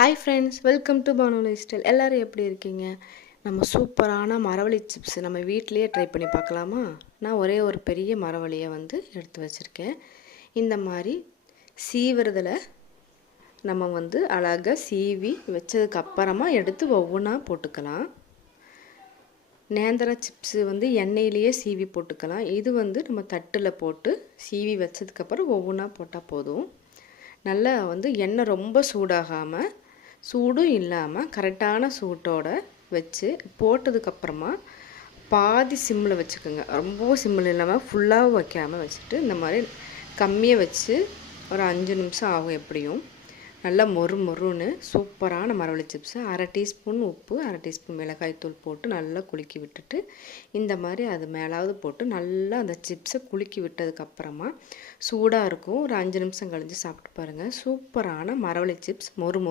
Hi friends, welcome to Banu lifestyle. எல்லோரும் எப்படி இருக்கீங்க? நம்ம சூப்பரான மரவள்ளி சிப்ஸ் நம்ம வீட்டிலையே ட்ரை பண்ணி பார்க்கலாமா? நான் ஒரே ஒரு பெரிய மரவள்ளியை எடுத்து வச்சுருக்கேன். இந்த மாதிரி சீவுறதில் நம்ம அழகாக சீவி வச்சதுக்கப்புறமா எடுத்து ஒவ்வொன்றா போட்டுக்கலாம். நேந்திர சிப்ஸு எண்ணெயிலேயே சீவி போட்டுக்கலாம். இது நம்ம தட்டில் போட்டு சீவி வச்சதுக்கப்புறம் ஒவ்வொன்றா போட்டால் போதும். நல்லா எண்ணெய் ரொம்ப சூடாகாமல் சூடும் இல்லாமல் கரெக்டான சூட்டோட வச்சு போட்டதுக்கப்புறமா பாதி சிம்மில் வச்சுக்கோங்க. ரொம்பவும் சிம்மில் இல்லாமல் ஃபுல்லாக வைக்காமல் வச்சுட்டு இந்த மாதிரி கம்மியாக வச்சு ஒரு 5 நிமிஷம் ஆகும். எப்படியும் நல்லா மொறுன்னு சூப்பரான மரவள்ளி சிப்ஸு. 1/2 டீஸ்பூன் உப்பு, 1/2 டீஸ்பூன் மிளகாய்த்தூள் போட்டு நல்லா குலுக்கி விட்டுட்டு இந்த மாதிரி அது மேலாவது போட்டு நல்லா அந்த சிப்ஸை குலுக்கி விட்டதுக்கப்புறமா சூடாக இருக்கும். ஒரு 5 நிமிஷம் கழிஞ்சு சாப்பிட்டு பாருங்கள். சூப்பரான மரவள்ளி சிப்ஸ் மொறு